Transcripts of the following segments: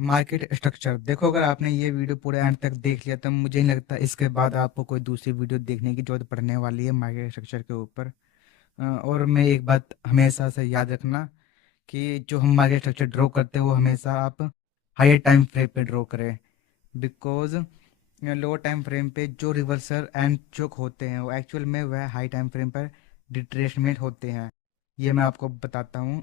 Market structure देखो, अगर आपने ये वीडियो पूरे एंड तक देख लिया तो मुझे नहीं लगता इसके बाद आपको कोई दूसरी वीडियो देखने की जरूरत पड़ने वाली है मार्केट स्ट्रक्चर के ऊपर। और मैं एक बात हमेशा से याद रखना कि जो हम मार्केट स्ट्रक्चर ड्रॉ करते हैं वो हमेशा आप हायर टाइम फ्रेम पे ड्रॉ करें। बिकॉज लोअर टाइम फ्रेम पे जो रिवर्सल एंड चोक होते हैं वो एक्चुअल में वह हाई टाइम फ्रेम पर रिट्रेसमेंट होते हैं। ये मैं आपको बताता हूँ।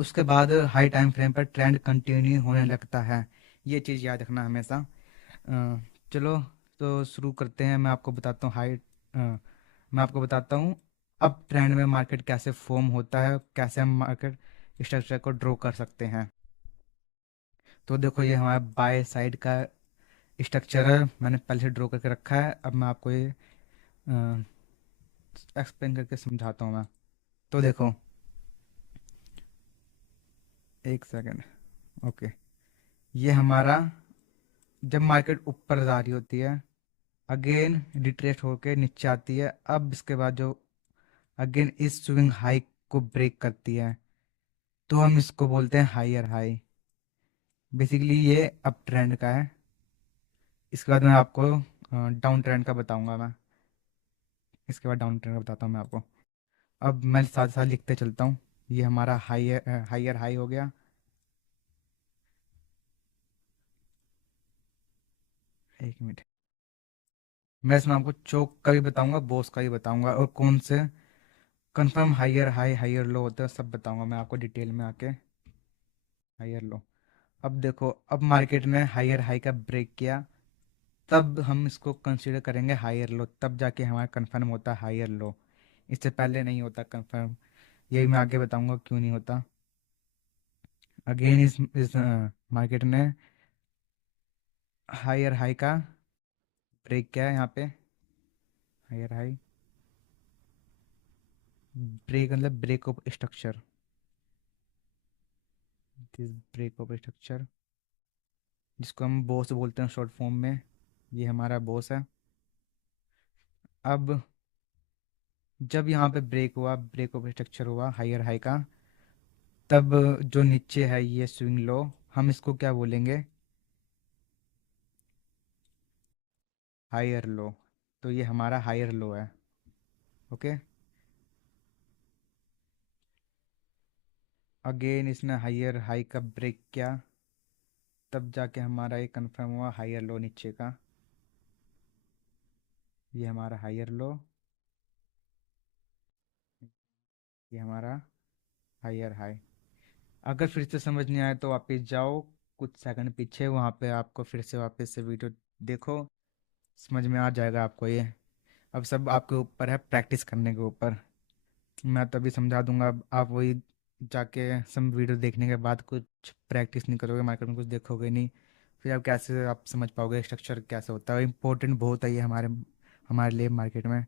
उसके बाद हाई टाइम फ्रेम पर ट्रेंड कंटिन्यू होने लगता है। ये चीज़ याद रखना हमेशा। चलो, तो शुरू करते हैं। मैं आपको बताता हूँ अब ट्रेंड में मार्केट कैसे फॉर्म होता है, कैसे हम मार्केट स्ट्रक्चर को ड्रॉ कर सकते हैं। तो देखो, ये हमारा बाय साइड का स्ट्रक्चर है, मैंने पहले से ड्रॉ करके रखा है। अब मैं आपको ये एक्सप्लेन करके समझाता हूँ मैं। तो देखो, एक सेकेंड। ओके, ये हमारा जब मार्केट ऊपर जा रही होती है, अगेन रिट्रेस होके नीचे आती है, अब इसके बाद जो अगेन इस स्विंग हाई को ब्रेक करती है, तो हम इसको बोलते हैं हायर हाई। बेसिकली ये अप ट्रेंड का है। इसके बाद मैं आपको डाउन ट्रेंड का बताऊंगा मैं। इसके बाद डाउन ट्रेंड का बताता हूँ मैं आपको। अब मैं साथ साथ लिखते चलता हूँ। ये हमारा हायर हायर हाई हो गया। एक मिनट। मैं इसमें आपको चोक का भी बताऊंगा, बोस का भी बताऊंगा, और कौन से confirm higher high higher low होता है सब बताऊंगा मैं आपको डिटेल में आके। Higher low. अब देखो, अब मार्केट ने हायर हाई का ब्रेक किया, तब हम इसको कंसीडर करेंगे हायर लो, तब जाके हमारा कंफर्म होता है हायर लो। इससे पहले नहीं होता कंफर्म। यही मैं आगे बताऊंगा क्यों नहीं होता। अगेन इस मार्केट ने हायर हाई का ब्रेक किया है यहाँ पे। हायर हाई ब्रेक मतलब break of structure. This break of structure, जिसको हम बॉस बोलते हैं शॉर्ट फॉर्म में। ये हमारा बॉस है। अब जब यहाँ पे ब्रेक हुआ, ब्रेक ऑफ स्ट्रक्चर हुआ हायर हाई का, तब जो नीचे है ये स्विंग लो, हम इसको क्या बोलेंगे? Higher low. तो ये हमारा हायर लो है। ओके। अगेन इसने हायर हाई का ब्रेक किया, तब जाके हमारा ये कंफर्म हुआ हायर लो नीचे का। ये हमारा हायर लो, ये हमारा हायर हाई। अगर फिर से समझ नहीं आया तो वापस जाओ कुछ सेकंड पीछे, वहाँ पे आपको फिर से वापस से वीडियो देखो, समझ में आ जाएगा आपको ये। अब सब आपके ऊपर है, प्रैक्टिस करने के ऊपर। मैं तभी समझा दूंगा, अब आप वही जाके सब वीडियो देखने के बाद कुछ प्रैक्टिस नहीं करोगे, मार्केट में कुछ देखोगे नहीं, फिर आप कैसे आप समझ पाओगे स्ट्रक्चर कैसे होता है। इंपॉर्टेंट बहुत है ये हमारे हमारे लिए मार्केट में,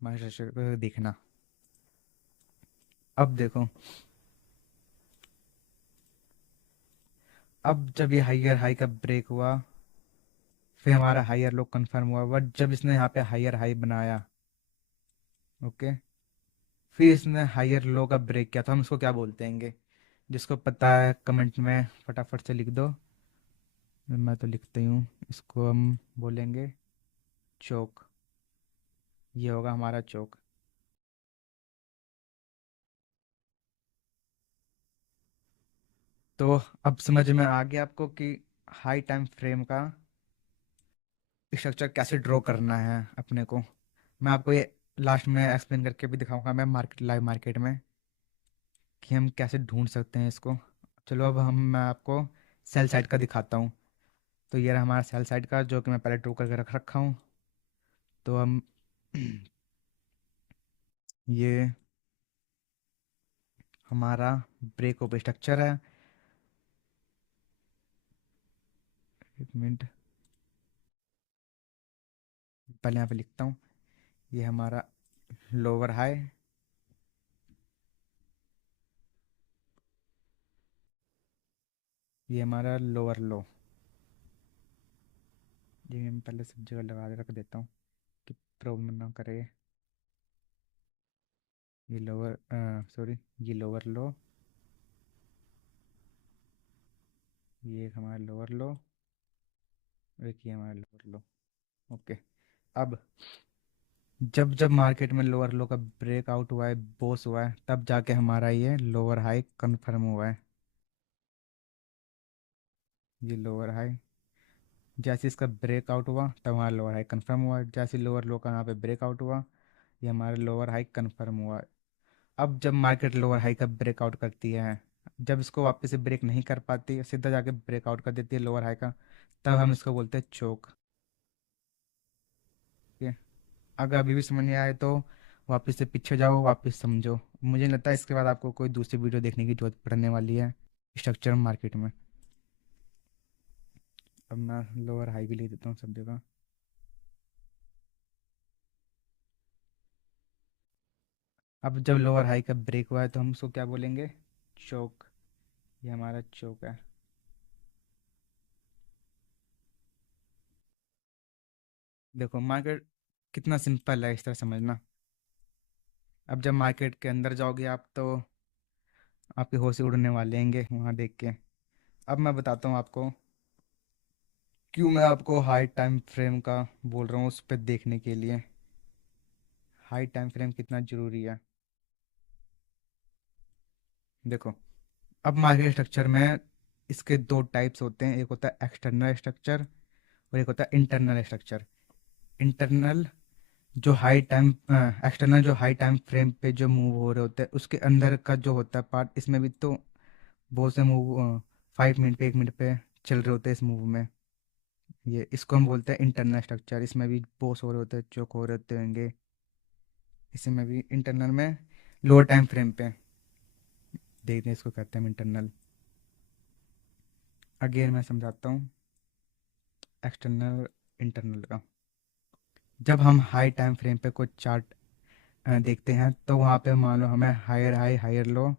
मार्केट स्ट्रक्चर देखना। अब देखो, अब जब ये हायर हाई का ब्रेक हुआ, फिर हमारा हायर लो कंफर्म हुआ, बट जब इसने यहाँ पे हायर हाई बनाया, ओके, फिर इसने हायर लो का ब्रेक किया, तो हम इसको क्या बोलते हैं? जिसको पता है कमेंट में फटाफट से लिख दो। मैं तो लिखता ही हूँ। इसको हम बोलेंगे चौक। ये होगा हमारा चौक। तो अब समझ में आ गया आपको कि हाई टाइम फ्रेम का स्ट्रक्चर कैसे ड्रॉ करना है अपने को। मैं आपको ये लास्ट में एक्सप्लेन करके भी दिखाऊंगा मैं मार्केट लाइव मार्केट में कि हम कैसे ढूंढ सकते हैं इसको। चलो, अब मैं आपको सेल साइड का दिखाता हूँ। तो ये रहा हमारा सेल साइड का, जो कि मैं पहले ड्रॉ करके रख रखा हूँ। तो हम ये हमारा ब्रेक ऑफ स्ट्रक्चर है। एक मिनट, पहले यहाँ पे लिखता हूँ। ये हमारा लोअर हाई, ये हमारा लोअर लो। ये मैं पहले सब जगह लगा के रख देता हूँ कि प्रॉब्लम ना करे। ये लोअर, सॉरी, ये लोअर लो, ये एक हमारा लोअर लो, और एक ये हमारा लोअर लो। ओके। अब जब जब मार्केट में लोअर लो का ब्रेकआउट हुआ है, बोस हुआ है, तब जाके हमारा ये लोअर हाई कंफर्म हुआ है। ये लोअर हाई, जैसे इसका ब्रेकआउट हुआ तब हमारा लोअर हाई कंफर्म हुआ, जैसे लोअर लो का यहाँ पे ब्रेकआउट हुआ, ये हमारा लोअर हाई कंफर्म हुआ। अब जब मार्केट लोअर हाई का ब्रेकआउट करती है, जब इसको वापस से ब्रेक नहीं कर पाती, सीधा जाके ब्रेकआउट कर देती है लोअर हाई का, तब हम इसको बोलते हैं चोक। ठीक है। अगर अभी भी समझ नहीं आए तो वापस से पीछे जाओ, वापस समझो। मुझे नहीं लगता इसके बाद आपको कोई दूसरी वीडियो देखने की जरूरत पड़ने वाली है स्ट्रक्चर मार्केट में। अब मैं लोअर हाई भी ले देता हूँ सब जगह। अब जब लोअर हाई का ब्रेक हुआ है तो हम उसको क्या बोलेंगे? चोक। ये हमारा चोक है। देखो मार्केट कितना सिंपल है, इस तरह समझना। अब जब मार्केट के अंदर जाओगे आप तो आपके होश से उड़ने वाले हैंगे वहाँ देख के। अब मैं बताता हूँ आपको क्यों मैं आपको हाई टाइम फ्रेम का बोल रहा हूँ, उस पर देखने के लिए हाई टाइम फ्रेम कितना ज़रूरी है। देखो, अब मार्केट स्ट्रक्चर में इसके दो टाइप्स होते हैं, एक होता है एक्सटर्नल स्ट्रक्चर और एक होता है इंटरनल स्ट्रक्चर। इंटरनल जो हाई टाइम एक्सटर्नल जो हाई टाइम फ्रेम पे जो मूव हो रहे होते हैं, उसके अंदर का जो होता है पार्ट, इसमें भी तो बहुत से मूव 5 मिनट पे 1 मिनट पे चल रहे होते हैं इस मूव में। ये इसको हम बोलते हैं इंटरनल स्ट्रक्चर। इसमें भी बोस हो रहे होते हैं, चौक हो रहे होते होंगे। इसमें भी इंटरनल में लोअर टाइम फ्रेम पे देखते हैं, इसको कहते हैं इंटरनल। अगेन मैं समझाता हूँ एक्सटर्नल इंटरनल का। जब हम हाई टाइम फ्रेम पे कोई चार्ट देखते हैं तो वहाँ पे मान लो हमें हायर हाई हायर लो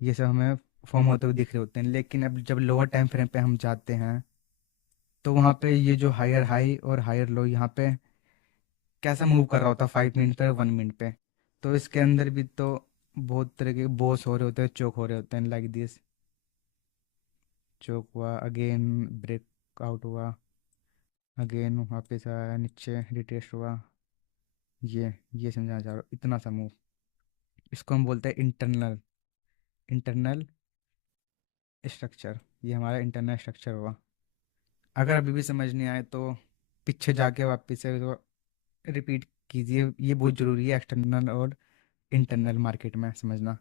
ये सब हमें फॉर्म होते हुए दिख रहे होते हैं, लेकिन अब जब लोअर टाइम फ्रेम पे हम जाते हैं तो वहाँ पे ये जो हायर हाई और हायर लो यहाँ पे कैसा मूव कर रहा होता है, 5 मिनट पे 1 मिनट पे। तो इसके अंदर भी तो बहुत तरह के बोस हो रहे होते हैं, चोक हो रहे होते हैं, लाइक दिस। चोक हुआ, अगेन ब्रेकआउट हुआ, अगेन वापस आया, नीचे रिटेस्ट हुआ। ये समझाना चाह रहा हूँ, इतना सा मूव। इसको हम बोलते हैं इंटरनल इंटरनल स्ट्रक्चर। ये हमारा इंटरनल स्ट्रक्चर हुआ। अगर अभी भी समझ नहीं आए तो पीछे जाके वापस से तो रिपीट कीजिए, ये बहुत ज़रूरी है एक्सटर्नल और इंटरनल मार्केट में समझना।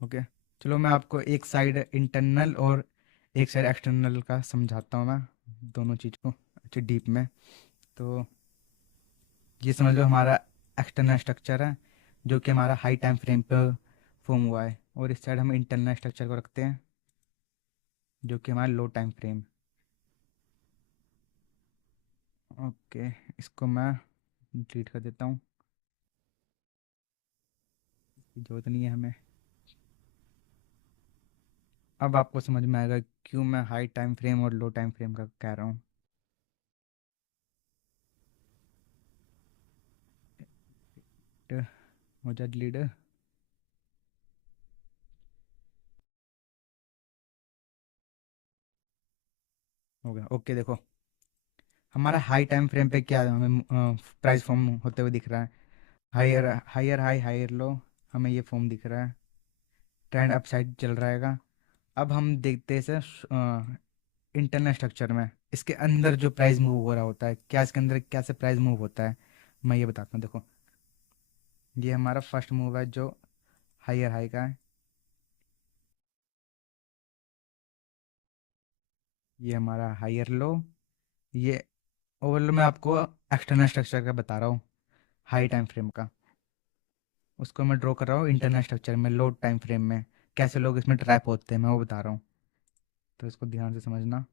ओके। चलो मैं आपको एक साइड इंटरनल और एक साइड एक्सटर्नल का समझाता हूँ मैं, दोनों चीज़ को अच्छे डीप में। तो ये समझ लो हमारा एक्सटर्नल स्ट्रक्चर है जो कि हमारा हाई टाइम फ्रेम पर फॉर्म हुआ है, और इस साइड हम इंटरनल स्ट्रक्चर को रखते हैं जो कि हमारा लो टाइम फ्रेम। ओके, इसको मैं डिलीट कर देता हूँ, इसकी ज़रूरत नहीं है हमें। अब आपको समझ में आएगा क्यों मैं हाई टाइम फ्रेम और लो टाइम फ्रेम का कह रहा हूँ। हो जा डिलीट। हो गया। ओके देखो, हमारा हाई टाइम फ्रेम पे क्या हमें प्राइस फॉर्म होते हुए दिख रहा है? Higher higher high higher low, हमें ये फॉर्म दिख रहा है, ट्रेंड अपसाइड चल रहा है। अब हम देखते हैं सर इंटरनल स्ट्रक्चर में इसके अंदर जो प्राइस मूव हो रहा होता है, क्या इसके अंदर कैसे प्राइस मूव होता है, मैं ये बताता हूँ। देखो, ये हमारा फर्स्ट मूव है जो हायर हाई का है, ये हमारा हायर लो। ये ओवरऑल मैं आपको एक्सटर्नल स्ट्रक्चर का बता रहा हूँ, हाई टाइम फ्रेम का। उसको मैं ड्रॉ कर रहा हूँ इंटरनल स्ट्रक्चर में, लो टाइम फ्रेम में कैसे लोग इसमें ट्रैप होते हैं मैं वो बता रहा हूँ। तो इसको ध्यान से समझना।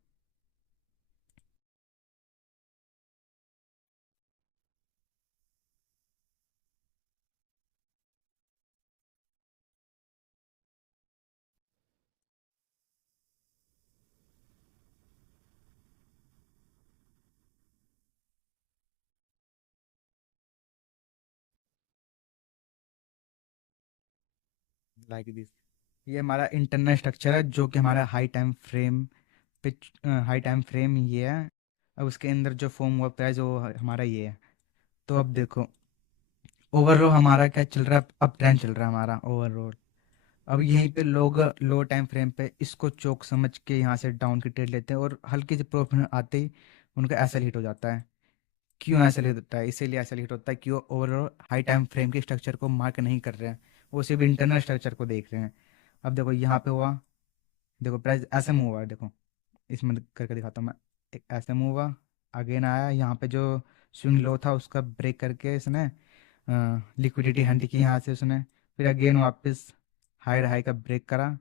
Like this. ये हमारा इंटरनल स्ट्रक्चर है जो कि हमारा पे हाई टाइम फ्रेम ये है। अब उसके अंदर जो फॉर्म हुआ प्राइस वो हमारा ये है। तो अब देखो ओवरऑल हमारा क्या चल रहा है, अप ट्रेंड चल रहा है हमारा ओवरऑल। अब यहीं पे लोग लो टाइम फ्रेम पे इसको चोक समझ के यहाँ से डाउन की ट्रेड लेते हैं और हल्की सी प्रॉफिट आते ही उनका ऐसा हिट हो जाता है। क्यों ऐसा हिट होता है? इसीलिए ऐसा हिट होता है कि वो ओवरऑल हाई टाइम फ्रेम के स्ट्रक्चर को मार्क नहीं कर रहे हैं, वो सिर्फ इंटरनल स्ट्रक्चर को देख रहे हैं। अब देखो यहाँ पे हुआ, देखो प्राइस ऐसे मूव हुआ है, देखो इसमें करके दिखाता हूँ मैं। एक ऐसे मूव हुआ, अगेन आया यहाँ पे जो स्विंग लो था उसका ब्रेक करके इसने लिक्विडिटी हंट की यहाँ से उसने, फिर अगेन वापस हायर हाई का ब्रेक करा।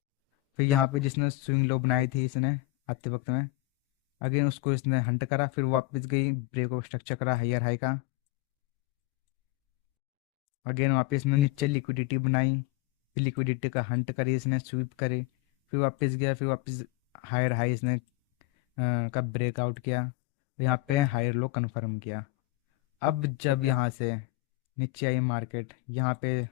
फिर यहाँ पे जिसने स्विंग लो बनाई थी इसने आते वक्त में, अगेन उसको इसने हंट करा, फिर वापस गई ब्रेक ऑफ स्ट्रक्चर करा हायर हाई का। अगेन वापस इसने नीचे लिक्विडिटी बनाई, फिर लिक्विडिटी का हंट करी इसने, स्वीप करे, फिर वापस गया, फिर वापस हायर हाई इसने का ब्रेकआउट किया, यहाँ पे हायर लो कंफर्म किया। अब जब यहाँ से नीचे आई मार्केट, यहाँ पे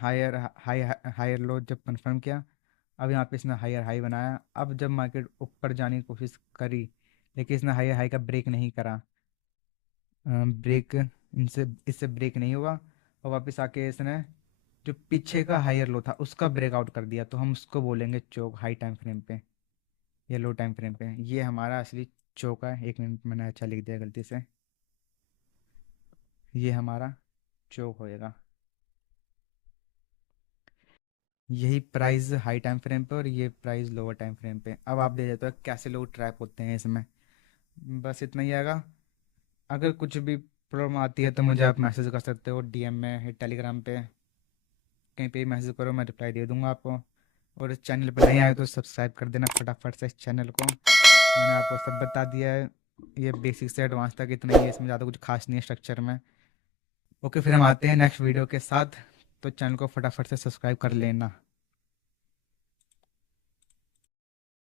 हायर हाई हायर लो जब कंफर्म किया, अब यहाँ पे इसने हायर हाई बनाया। अब जब मार्केट ऊपर जाने की कोशिश करी लेकिन इसने हायर हाई का ब्रेक नहीं करा, ब्रेक इनसे इससे ब्रेक नहीं हुआ, और वापस आके इसने जो पीछे का हायर लो था उसका ब्रेकआउट कर दिया, तो हम उसको बोलेंगे चोक हाई टाइम फ्रेम पे या लो टाइम फ्रेम पे। ये हमारा असली चोक है। एक मिनट मैंने अच्छा लिख दिया गलती से, ये हमारा चोक होएगा। यही प्राइस हाई टाइम फ्रेम पे और ये प्राइस लोअर टाइम फ्रेम पे। अब आप देख लेते हो कैसे लोग ट्रैप होते हैं इसमें। बस इतना ही आएगा। अगर कुछ भी प्रॉब्लम आती है तो मुझे आप मैसेज कर सकते हो डीएम में या टेलीग्राम पे, कहीं पे भी मैसेज करो, मैं रिप्लाई दे दूंगा आपको। और इस चैनल पर नहीं आए तो सब्सक्राइब कर देना फटाफट से इस चैनल को। मैंने आपको सब बता दिया है, ये बेसिक से एडवांस तक इतना ही है, इसमें ज़्यादा कुछ खास नहीं है स्ट्रक्चर में। ओके, फिर हम आते हैं नेक्स्ट वीडियो के साथ, तो चैनल को फटाफट से सब्सक्राइब कर लेना।